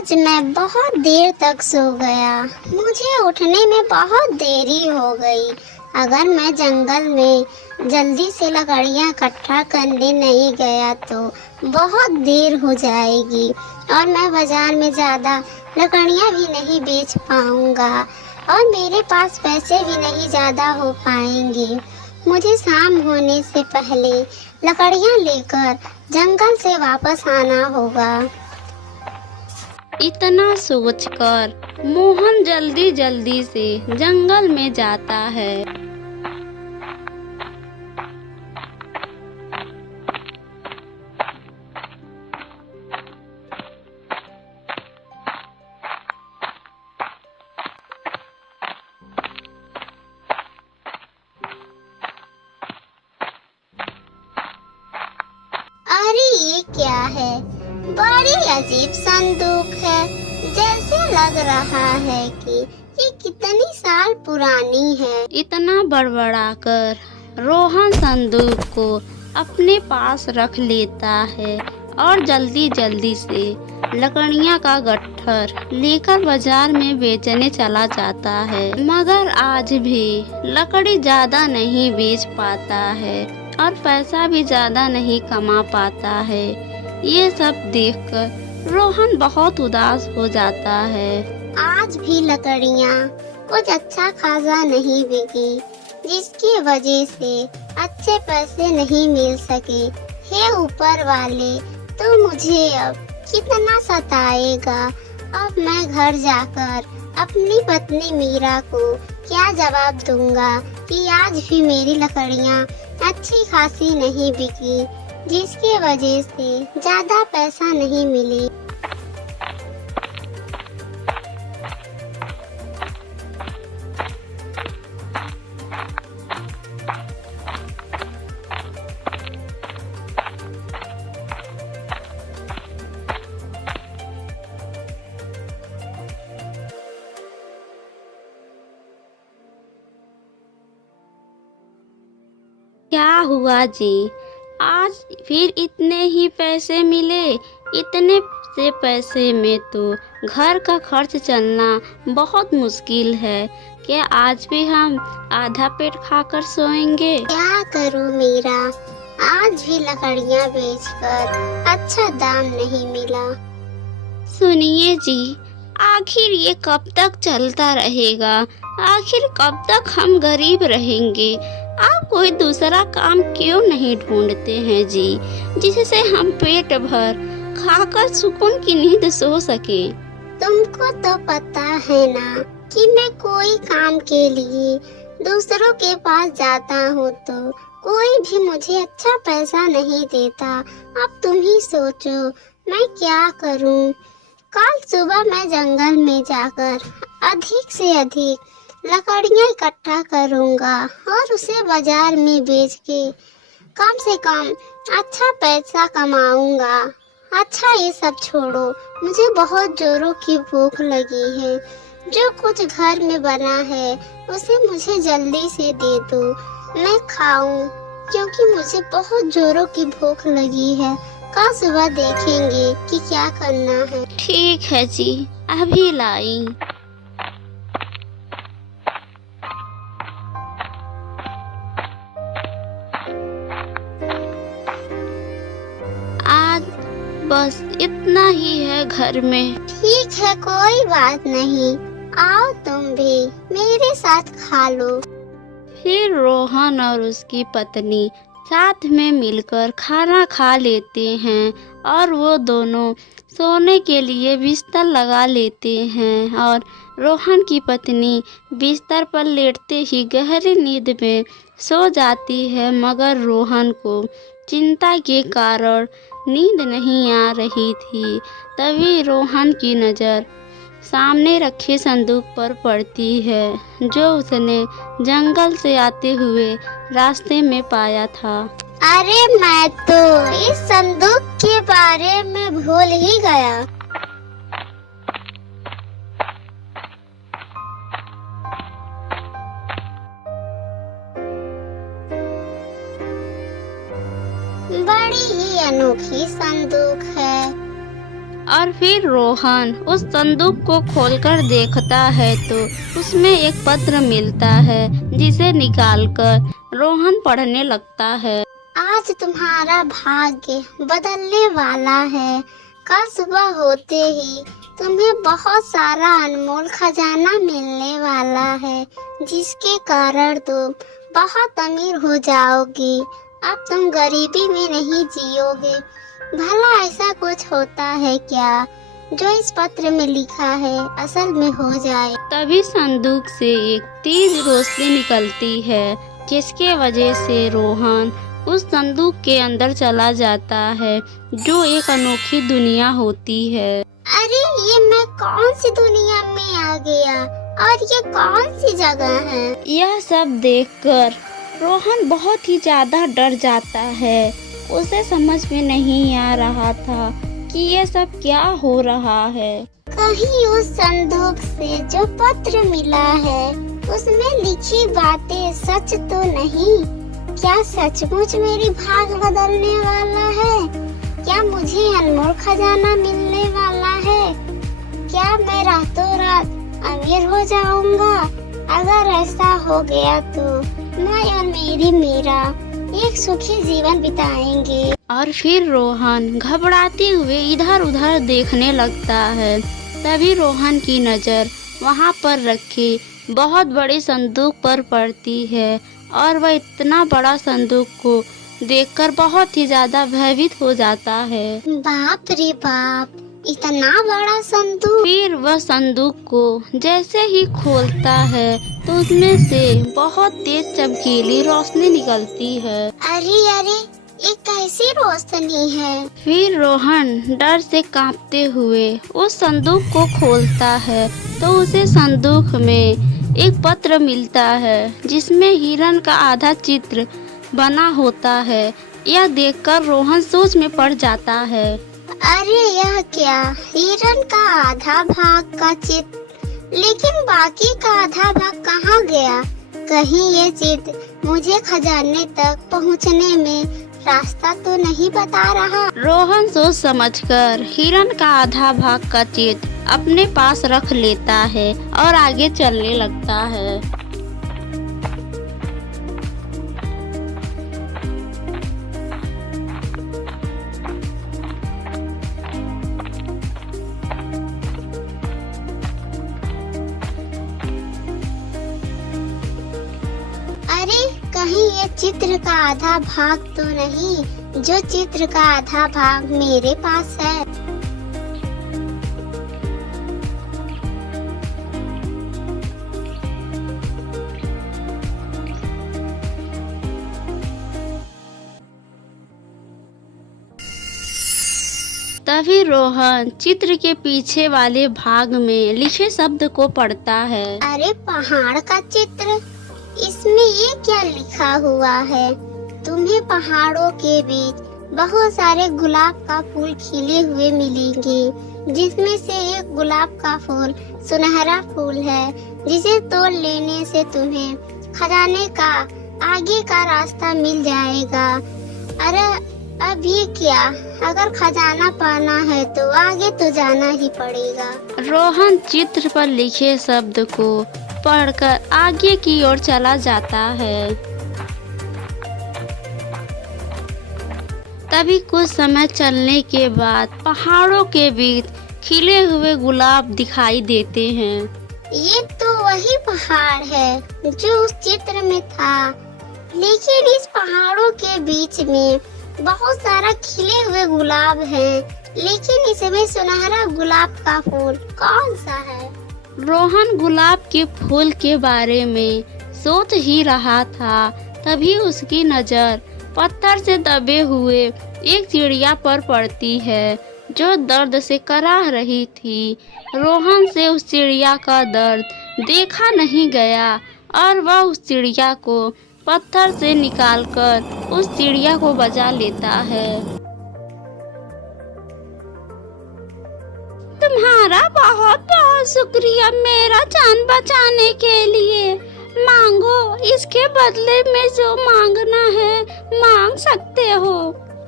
आज मैं बहुत देर तक सो गया। मुझे उठने में बहुत देरी हो गई। अगर मैं जंगल में जल्दी से लकड़ियाँ इकट्ठा करने नहीं गया तो बहुत देर हो जाएगी और मैं बाजार में ज़्यादा लकड़ियाँ भी नहीं बेच पाऊँगा और मेरे पास पैसे भी नहीं ज़्यादा हो पाएंगे। मुझे शाम होने से पहले लकड़ियाँ लेकर जंगल से वापस आना होगा। इतना सोचकर मोहन जल्दी जल्दी से जंगल में जाता है। अरे ये क्या है? बड़ी अजीब संदूक है। जैसे लग रहा है कि ये कितनी साल पुरानी है। इतना बड़बड़ाकर रोहन संदूक को अपने पास रख लेता है और जल्दी जल्दी से लकड़ियाँ का गट्ठर लेकर बाजार में बेचने चला जाता है, मगर आज भी लकड़ी ज्यादा नहीं बेच पाता है और पैसा भी ज्यादा नहीं कमा पाता है। ये सब देखकर रोहन बहुत उदास हो जाता है। आज भी लकड़ियाँ कुछ अच्छा खासा नहीं बिकी, जिसकी वजह से अच्छे पैसे नहीं मिल सके। हे ऊपर वाले, तो मुझे अब कितना सताएगा। अब मैं घर जाकर अपनी पत्नी मीरा को क्या जवाब दूंगा कि आज भी मेरी लकड़ियाँ अच्छी खासी नहीं बिकी, जिसकी वजह से ज्यादा पैसा नहीं मिले। क्या हुआ जी, आज फिर इतने ही पैसे मिले? इतने से पैसे में तो घर का खर्च चलना बहुत मुश्किल है। क्या आज भी हम आधा पेट खाकर सोएंगे? क्या करूं मीरा, आज भी लकड़ियां बेचकर अच्छा दाम नहीं मिला। सुनिए जी, आखिर ये कब तक चलता रहेगा? आखिर कब तक हम गरीब रहेंगे? आप कोई दूसरा काम क्यों नहीं ढूंढते हैं जी, जिससे हम पेट भर खाकर सुकून की नींद सो सके? तुमको तो पता है ना कि मैं कोई काम के लिए दूसरों के पास जाता हूँ तो कोई भी मुझे अच्छा पैसा नहीं देता। अब तुम ही सोचो मैं क्या करूँ। कल सुबह मैं जंगल में जाकर अधिक से अधिक लकड़ियाँ इकट्ठा करूँगा और उसे बाजार में बेच के कम से कम अच्छा पैसा कमाऊँगा। अच्छा ये सब छोड़ो, मुझे बहुत जोरों की भूख लगी है। जो कुछ घर में बना है उसे मुझे जल्दी से दे दो, मैं खाऊं, क्योंकि मुझे बहुत जोरों की भूख लगी है। कल सुबह देखेंगे कि क्या करना है। ठीक है जी, अभी लाई। आज बस इतना ही है घर में। ठीक है, कोई बात नहीं, आओ तुम भी मेरे साथ खा लो। फिर रोहन और उसकी पत्नी साथ में मिलकर खाना खा लेते हैं और वो दोनों सोने के लिए बिस्तर लगा लेते हैं और रोहन की पत्नी बिस्तर पर लेटते ही गहरी नींद में सो जाती है, मगर रोहन को चिंता के कारण नींद नहीं आ रही थी। तभी रोहन की नज़र सामने रखे संदूक पर पड़ती है, जो उसने जंगल से आते हुए रास्ते में पाया था। अरे मैं तो इस संदूक के बारे में भूल ही गया। बड़ी ही अनोखी संदूक है। और फिर रोहन उस संदूक को खोलकर देखता है तो उसमें एक पत्र मिलता है, जिसे निकालकर रोहन पढ़ने लगता है। आज तुम्हारा भाग्य बदलने वाला है। कल सुबह होते ही तुम्हें बहुत सारा अनमोल खजाना मिलने वाला है, जिसके कारण तुम बहुत अमीर हो जाओगी। अब तुम गरीबी में नहीं जियोगे। भला ऐसा कुछ होता है क्या जो इस पत्र में लिखा है असल में हो जाए? तभी संदूक से एक तेज रोशनी निकलती है, जिसके वजह से रोहन उस संदूक के अंदर चला जाता है, जो एक अनोखी दुनिया होती है। अरे ये मैं कौन सी दुनिया में आ गया और ये कौन सी जगह है? यह सब देखकर रोहन बहुत ही ज्यादा डर जाता है। उसे समझ में नहीं आ रहा था कि ये सब क्या हो रहा है। कहीं उस संदूक से जो पत्र मिला है उसमें लिखी बातें सच तो नहीं? क्या सचमुच मेरी भाग बदलने वाला है? क्या मुझे अनमोल खजाना मिलने वाला है? क्या मैं रातों रात अमीर हो जाऊंगा? अगर ऐसा हो गया तो मैं और मेरी मीरा एक सुखी जीवन बिताएंगे। और फिर रोहन घबराते हुए इधर उधर देखने लगता है। तभी रोहन की नजर वहाँ पर रखे बहुत बड़े संदूक पर पड़ती है, और वह इतना बड़ा संदूक को देखकर बहुत ही ज्यादा भयभीत हो जाता है। बाप रे बाप, इतना बड़ा संदूक! फिर वह संदूक को जैसे ही खोलता है तो उसमें से बहुत तेज चमकीली रोशनी निकलती है। अरे अरे, ये कैसी रोशनी है? फिर रोहन डर से कांपते हुए उस संदूक को खोलता है तो उसे संदूक में एक पत्र मिलता है, जिसमें हिरन का आधा चित्र बना होता है। यह देखकर रोहन सोच में पड़ जाता है। अरे यह क्या, हिरन का आधा भाग का चित्र, लेकिन बाकी का आधा भाग कहाँ गया? कहीं ये चित्र मुझे खजाने तक पहुँचने में रास्ता तो नहीं बता रहा? रोहन सोच समझकर हिरन का आधा भाग का चित्र अपने पास रख लेता है और आगे चलने लगता है। अरे कहीं ये चित्र का आधा भाग तो नहीं, जो चित्र का आधा भाग मेरे पास है? तभी रोहन चित्र के पीछे वाले भाग में लिखे शब्द को पढ़ता है। अरे पहाड़ का चित्र, इसमें ये क्या लिखा हुआ है? तुम्हें पहाड़ों के बीच बहुत सारे गुलाब का फूल खिले हुए मिलेंगे, जिसमें से एक गुलाब का फूल सुनहरा फूल है, जिसे तोड़ लेने से तुम्हें खजाने का आगे का रास्ता मिल जाएगा। अरे अब ये क्या, अगर खजाना पाना है तो आगे तो जाना ही पड़ेगा। रोहन चित्र पर लिखे शब्द को पढ़कर आगे की ओर चला जाता है। तभी कुछ समय चलने के बाद पहाड़ों के बीच खिले हुए गुलाब दिखाई देते हैं। ये तो वही पहाड़ है जो उस चित्र में था, लेकिन इस पहाड़ों के बीच में बहुत सारा खिले हुए गुलाब हैं, लेकिन इसमें सुनहरा गुलाब का फूल कौन सा है? रोहन गुलाब के फूल के बारे में सोच ही रहा था, तभी उसकी नजर पत्थर से दबे हुए एक चिड़िया पर पड़ती है, जो दर्द से कराह रही थी। रोहन से उस चिड़िया का दर्द देखा नहीं गया और वह उस चिड़िया को पत्थर से निकालकर उस चिड़िया को बचा लेता है। तुम्हारा बहुत बहुत शुक्रिया मेरा जान बचाने के लिए। मांगो, इसके बदले में जो मांगना है मांग सकते हो।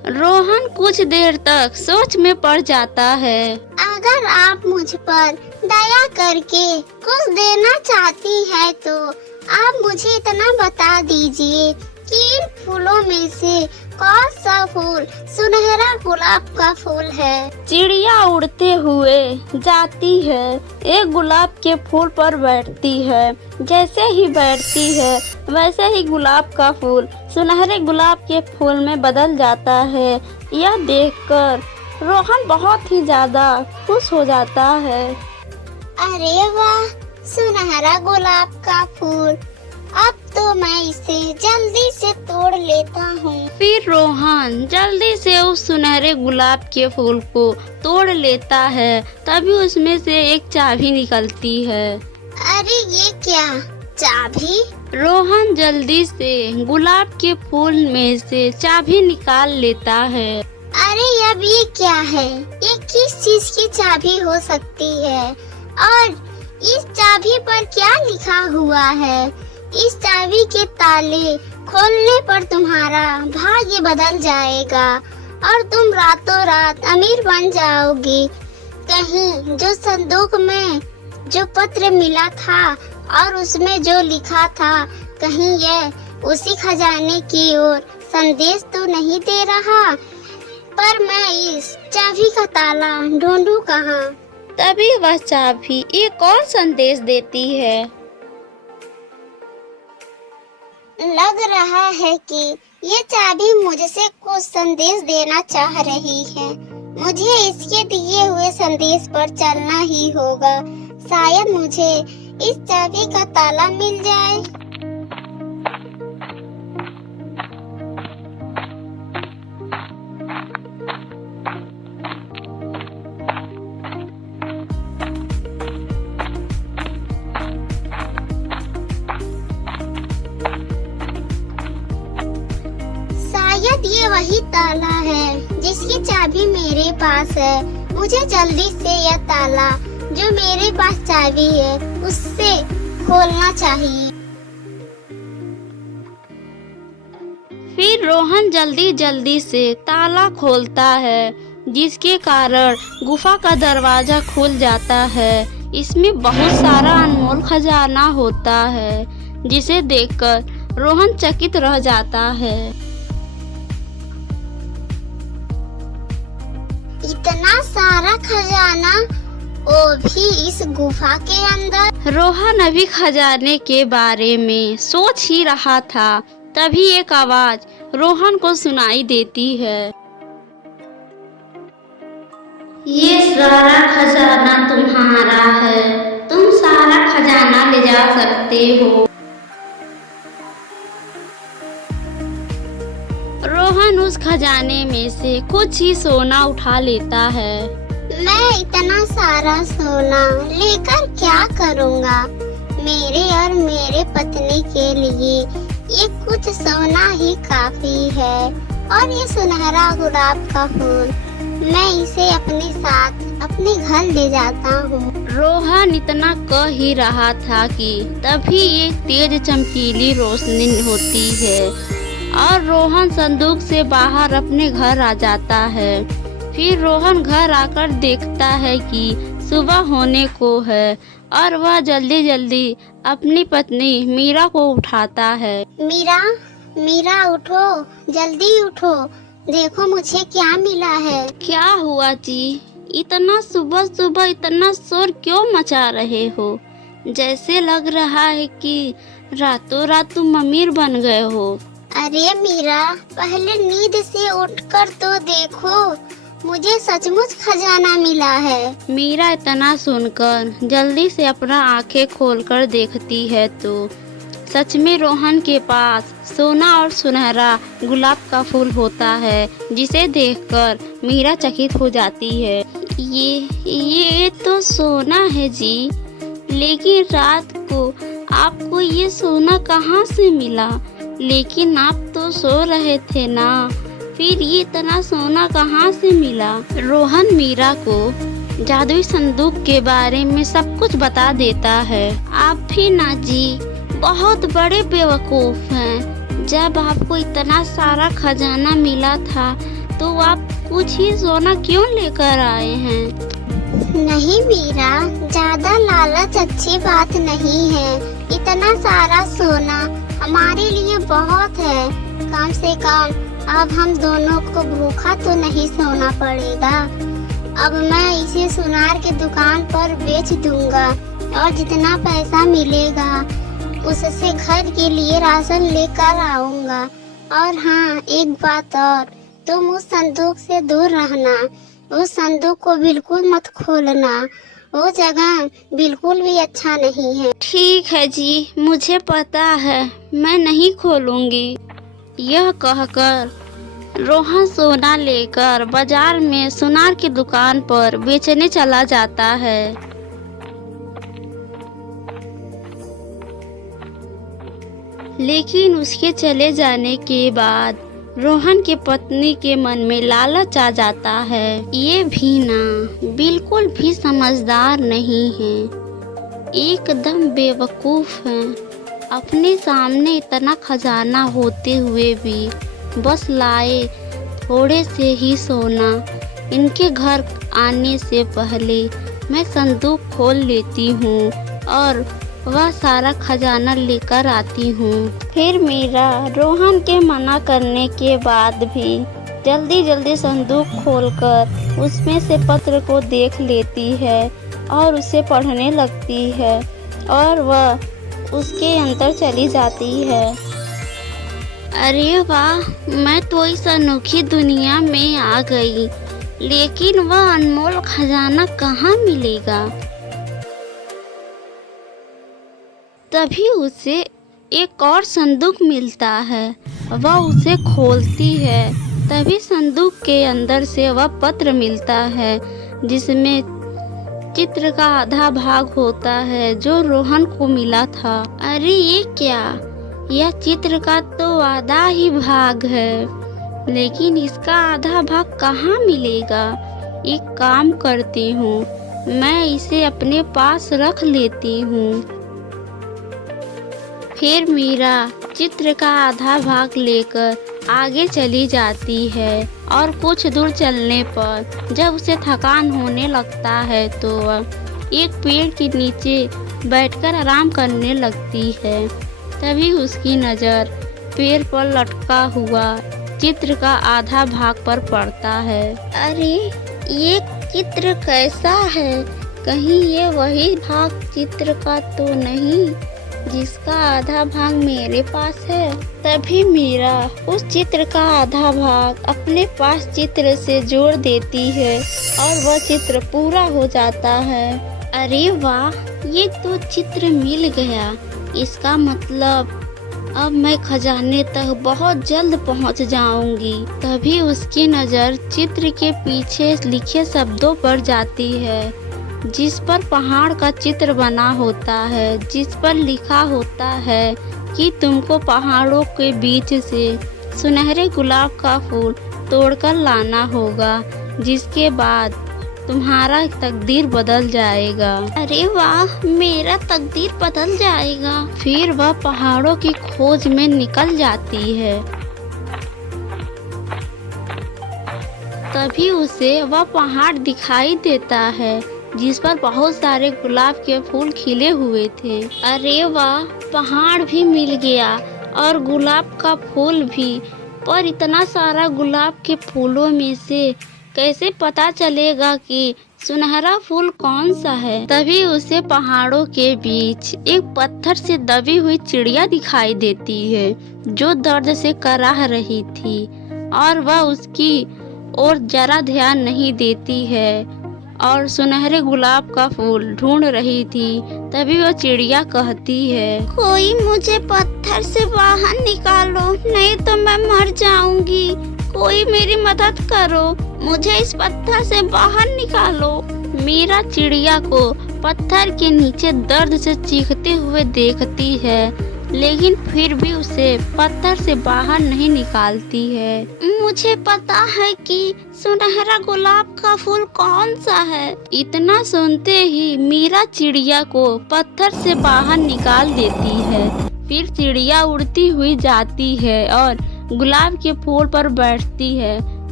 रोहन कुछ देर तक सोच में पड़ जाता है। अगर आप मुझ पर दया करके कुछ देना चाहती है तो आप मुझे इतना बता दीजिए कि इन फूलों में से कौन सा फूल सुनहरा गुलाब का फूल है। चिड़िया उड़ते हुए जाती है, एक गुलाब के फूल पर बैठती है। जैसे ही बैठती है वैसे ही गुलाब का फूल सुनहरे गुलाब के फूल में बदल जाता है। यह देखकर रोहन बहुत ही ज्यादा खुश हो जाता है। अरे वाह, सुनहरा गुलाब का फूल, अब तो मैं इसे जल्दी से तोड़ लेता हूँ। फिर रोहन जल्दी से उस सुनहरे गुलाब के फूल को तोड़ लेता है। तभी उसमें से एक चाबी निकलती है। अरे ये क्या चाबी? रोहन जल्दी से गुलाब के फूल में से चाबी निकाल लेता है। अरे अब ये क्या है? ये किस चीज की चाबी हो सकती है? और इस चाबी पर क्या लिखा हुआ है? इस चाबी के ताले खोलने पर तुम्हारा भाग्य बदल जाएगा और तुम रातों रात अमीर बन जाओगी। कहीं जो संदूक में जो पत्र मिला था और उसमें जो लिखा था, कहीं यह उसी खजाने की ओर संदेश तो नहीं दे रहा? पर मैं इस चाबी का ताला ढूंढूं कहाँ? तभी वह चाबी एक और संदेश देती है। लग रहा है कि ये चाबी मुझसे कुछ संदेश देना चाह रही है। मुझे इसके दिए हुए संदेश पर चलना ही होगा। शायद मुझे इस चाबी का ताला मिल जाए। शायद ये वही ताला है जिसकी चाबी मेरे पास है। मुझे जल्दी से यह ताला जो मेरे पास चाबी है उससे खोलना चाहिए। फिर रोहन जल्दी जल्दी से ताला खोलता है, जिसके कारण गुफा का दरवाजा खुल जाता है। इसमें बहुत सारा अनमोल खजाना होता है, जिसे देखकर रोहन चकित रह जाता है। इतना सारा खजाना, वो भी इस गुफा के अंदर। रोहन अभी खजाने के बारे में सोच ही रहा था, तभी एक आवाज रोहन को सुनाई देती है। ये सारा खजाना तुम्हारा है, तुम सारा खजाना ले जा सकते हो। रोहन उस खजाने में से कुछ ही सोना उठा लेता है। मैं इतना सारा सोना लेकर क्या करूँगा? मेरे और मेरे पत्नी के लिए ये कुछ सोना ही काफी है। और ये सुनहरा गुलाब का फूल, मैं इसे अपने साथ अपने घर ले जाता हूँ। रोहन इतना कह ही रहा था कि तभी एक तेज चमकीली रोशनी होती है और रोहन संदूक से बाहर अपने घर आ जाता है। फिर रोहन घर आकर देखता है कि सुबह होने को है और वह जल्दी जल्दी अपनी पत्नी मीरा को उठाता है। मीरा, मीरा उठो, जल्दी उठो, देखो मुझे क्या मिला है। क्या हुआ जी? इतना सुबह सुबह इतना शोर क्यों मचा रहे हो? जैसे लग रहा है कि रातों रात तुम अमीर बन गए हो। अरे मीरा, पहले नींद से उठकर तो देखो, मुझे सचमुच खजाना मिला है। मीरा इतना सुनकर जल्दी से अपना आंखें खोलकर देखती है तो सच में रोहन के पास सोना और सुनहरा गुलाब का फूल होता है, जिसे देखकर मीरा चकित हो जाती है। ये तो सोना है जी, लेकिन रात को आपको ये सोना कहाँ से मिला? लेकिन आप तो सो रहे थे ना, फिर ये इतना सोना कहाँ से मिला? रोहन मीरा को जादुई संदूक के बारे में सब कुछ बता देता है। आप भी ना जी बहुत बड़े बेवकूफ हैं। जब आपको इतना सारा खजाना मिला था तो आप कुछ ही सोना क्यों लेकर आए हैं? नहीं मीरा, ज्यादा लालच अच्छी बात नहीं है। इतना सारा सोना हमारे लिए बहुत है। कम से कम अब हम दोनों को भूखा तो नहीं सोना पड़ेगा। अब मैं इसे सुनार के दुकान पर बेच दूंगा और जितना पैसा मिलेगा उससे घर के लिए राशन लेकर आऊंगा। और हाँ, एक बात और, तुम उस संदूक से दूर रहना। उस संदूक को बिल्कुल मत खोलना, वो जगह बिल्कुल भी अच्छा नहीं है। ठीक है जी, मुझे पता है, मैं नहीं खोलूंगी। यह कहकर रोहन सोना लेकर बाजार में सुनार की दुकान पर बेचने चला जाता है। लेकिन उसके चले जाने के बाद रोहन की पत्नी के मन में लालच आ जाता है। ये भी ना बिल्कुल भी समझदार नहीं है, एकदम बेवकूफ है। अपने सामने इतना खजाना होते हुए भी बस लाए थोड़े से ही सोना। इनके घर आने से पहले मैं संदूक खोल लेती हूँ और वह सारा खजाना लेकर आती हूँ। फिर मीरा रोहन के मना करने के बाद भी जल्दी जल्दी संदूक खोलकर उसमें से पत्र को देख लेती है और उसे पढ़ने लगती है और वह उसके अंदर चली जाती है। अरे वाह, मैं तो इस अनोखी दुनिया में आ गई, लेकिन वह अनमोल खजाना कहाँ मिलेगा? तभी उसे एक और संदूक मिलता है। वह उसे खोलती है, तभी संदूक के अंदर से वह पत्र मिलता है जिसमें चित्र का आधा भाग होता है जो रोहन को मिला था। अरे ये क्या, यह चित्र का तो आधा ही भाग है, लेकिन इसका आधा भाग कहाँ मिलेगा? एक काम करती हूँ, मैं इसे अपने पास रख लेती हूँ। फिर मीरा चित्र का आधा भाग लेकर आगे चली जाती है और कुछ दूर चलने पर जब उसे थकान होने लगता है तो वह एक पेड़ के नीचे बैठकर आराम करने लगती है। तभी उसकी नज़र पेड़ पर लटका हुआ चित्र का आधा भाग पर पड़ता है। अरे ये चित्र कैसा है? कहीं ये वही भाग चित्र का तो नहीं जिसका आधा भाग मेरे पास है? तभी मीरा उस चित्र का आधा भाग अपने पास चित्र से जोड़ देती है और वह चित्र पूरा हो जाता है। अरे वाह, ये तो चित्र मिल गया। इसका मतलब अब मैं खजाने तक बहुत जल्द पहुंच जाऊंगी। तभी उसकी नज़र चित्र के पीछे लिखे शब्दों पर जाती है जिस पर पहाड़ का चित्र बना होता है, जिस पर लिखा होता है कि तुमको पहाड़ों के बीच से सुनहरे गुलाब का फूल तोड़कर लाना होगा, जिसके बाद तुम्हारा तकदीर बदल जाएगा। अरे वाह, मेरा तकदीर बदल जाएगा। फिर वह पहाड़ों की खोज में निकल जाती है। तभी उसे वह पहाड़ दिखाई देता है जिस पर बहुत सारे गुलाब के फूल खिले हुए थे। अरे वाह, पहाड़ भी मिल गया और गुलाब का फूल भी। पर इतना सारा गुलाब के फूलों में से कैसे पता चलेगा कि सुनहरा फूल कौन सा है? तभी उसे पहाड़ों के बीच एक पत्थर से दबी हुई चिड़िया दिखाई देती है जो दर्द से कराह रही थी और वह उसकी ओर जरा ध्यान नहीं देती है और सुनहरे गुलाब का फूल ढूंढ रही थी। तभी वह चिड़िया कहती है, कोई मुझे पत्थर से बाहर निकालो, नहीं तो मैं मर जाऊंगी। कोई मेरी मदद करो, मुझे इस पत्थर से बाहर निकालो। मीरा चिड़िया को पत्थर के नीचे दर्द से चीखते हुए देखती है, लेकिन फिर भी उसे पत्थर से बाहर नहीं निकालती है। मुझे पता है कि सुनहरा गुलाब का फूल कौन सा है। इतना सुनते ही मीरा चिड़िया को पत्थर से बाहर निकाल देती है। फिर चिड़िया उड़ती हुई जाती है और गुलाब के फूल पर बैठती है।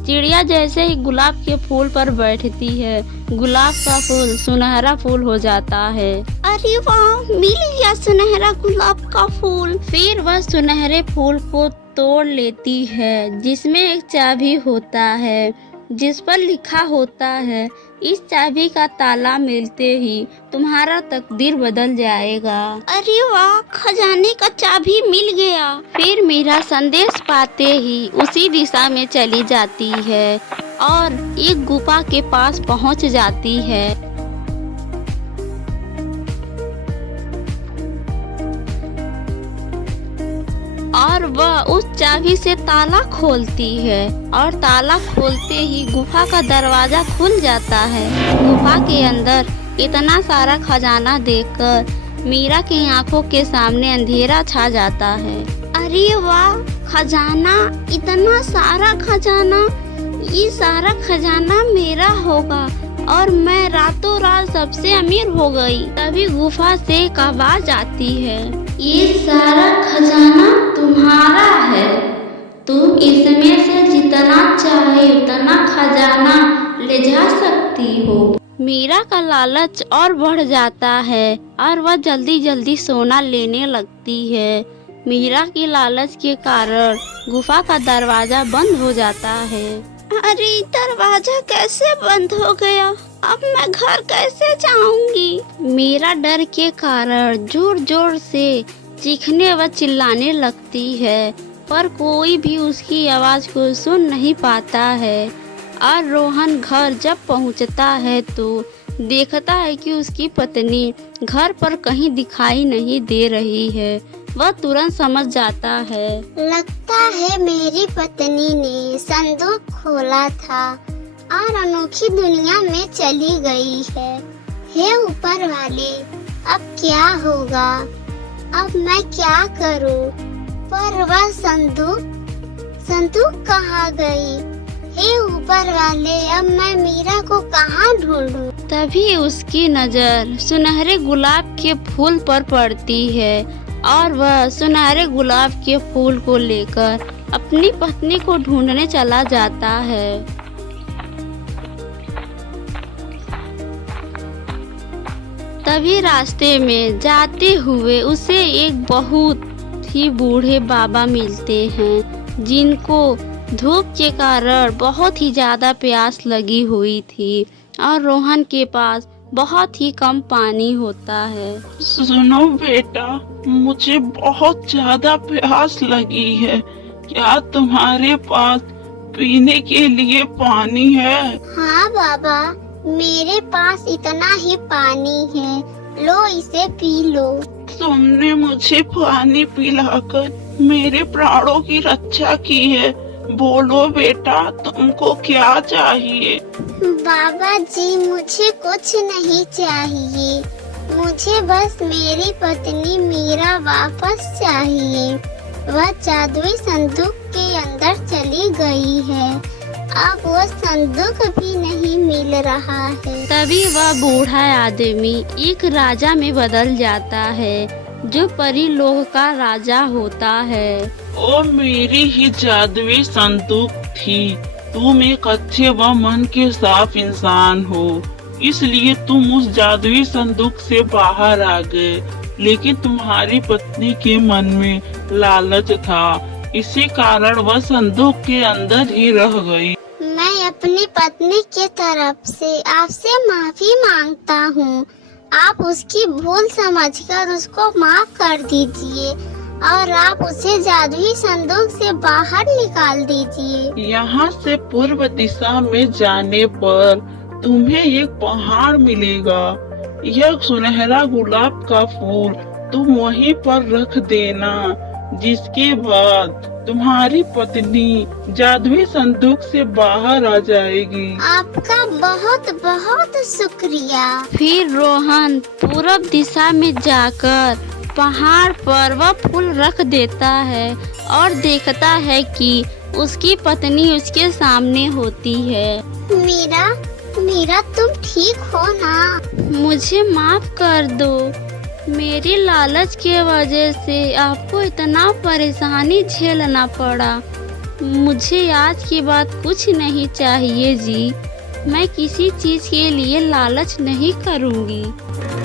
चिड़िया जैसे ही गुलाब के फूल पर बैठती है, गुलाब का फूल सुनहरा फूल हो जाता है। अरे वाह, मिल गया सुनहरा गुलाब का फूल। फिर वह सुनहरे फूल को तोड़ लेती है, जिसमें एक चाबी होता है, जिस पर लिखा होता है, इस चाबी का ताला मिलते ही तुम्हारा तकदीर बदल जाएगा। अरे वाह, खजाने का चाबी मिल गया। फिर मीरा संदेश पाते ही उसी दिशा में चली जाती है और एक गुफा के पास पहुंच जाती है। और वह उस चाबी से ताला खोलती है और ताला खोलते ही गुफा का दरवाजा खुल जाता है। गुफा के अंदर इतना सारा खजाना देखकर मीरा की आंखों के सामने अंधेरा छा जाता है। अरे वाह, खजाना, इतना सारा खजाना, ये सारा खजाना मेरा होगा और मैं रातों रात सबसे अमीर हो गई। तभी गुफा से एक आवाज आती है, ये सारा खजाना तुम्हारा है, तुम इसमें से जितना चाहे उतना खजाना ले जा सकती हो। मीरा का लालच और बढ़ जाता है और वह जल्दी जल्दी सोना लेने लगती है। मीरा की लालच के कारण गुफा का दरवाजा बंद हो जाता है। अरे, दरवाजा कैसे बंद हो गया? अब मैं घर कैसे जाऊंगी? मीरा डर के कारण जोर जोर से चीखने व चिल्लाने लगती है, पर कोई भी उसकी आवाज को सुन नहीं पाता है। और रोहन घर जब पहुंचता है तो देखता है कि उसकी पत्नी घर पर कहीं दिखाई नहीं दे रही है। वह तुरंत समझ जाता है, लगता है मेरी पत्नी ने संदूक खोला था और अनोखी दुनिया में चली गई है। हे ऊपर वाले, अब क्या होगा? अब मैं क्या करूं? पर वह संदूक कहाँ गई? हे ऊपर वाले, अब मैं मीरा को कहाँ ढूंढूं? तभी उसकी नजर सुनहरे गुलाब के फूल पर पड़ती है और वह सुनहरे गुलाब के फूल को लेकर अपनी पत्नी को ढूंढने चला जाता है। तभी रास्ते में जाते हुए उसे एक बहुत ही बूढ़े बाबा मिलते हैं, जिनको धूप के कारण बहुत ही ज्यादा प्यास लगी हुई थी और रोहन के पास बहुत ही कम पानी होता है। सुनो बेटा, मुझे बहुत ज्यादा प्यास लगी है, क्या तुम्हारे पास पीने के लिए पानी है? हाँ बाबा, मेरे पास इतना ही पानी है, लो इसे पी लो। तुमने मुझे पानी पिलाकर मेरे प्राणों की रक्षा की है। बोलो बेटा, तुमको क्या चाहिए? बाबा जी, मुझे कुछ नहीं चाहिए, मुझे बस मेरी पत्नी मीरा वापस चाहिए। वह जादुई संदूक के अंदर चली गई है, अब वो संदूक भी नहीं मिल रहा है। तभी वह बूढ़ा आदमी एक राजा में बदल जाता है, जो परी लोग का राजा होता है। ओ मेरी ही जादुई संदूक थी, तुम एक अच्छे व मन के साफ इंसान हो, इसलिए तुम उस जादुई संदूक से बाहर आ गए। लेकिन तुम्हारी पत्नी के मन में लालच था, इसी कारण वह संदूक के अंदर ही रह गई। मैं अपनी पत्नी की तरफ से आपसे माफी मांगता हूँ। आप उसकी भूल समझकर उसको माफ कर दीजिए और आप उसे जादुई संदूक से बाहर निकाल दीजिए। यहाँ से पूर्व दिशा में जाने पर तुम्हें एक पहाड़ मिलेगा। यह सुनहरा गुलाब का फूल तुम वहीं पर रख देना, जिसके बाद तुम्हारी पत्नी जादुई संदूक से बाहर आ जाएगी। आपका बहुत बहुत शुक्रिया। फिर रोहन पूरब दिशा में जाकर पहाड़ पर वह फूल रख देता है और देखता है कि उसकी पत्नी उसके सामने होती है। मीरा, तुम ठीक हो ना? मुझे माफ कर दो, मेरी लालच के वजह से आपको इतना परेशानी झेलना पड़ा। मुझे आज के बाद कुछ नहीं चाहिए जी। मैं किसी चीज़ के लिए लालच नहीं करूँगी।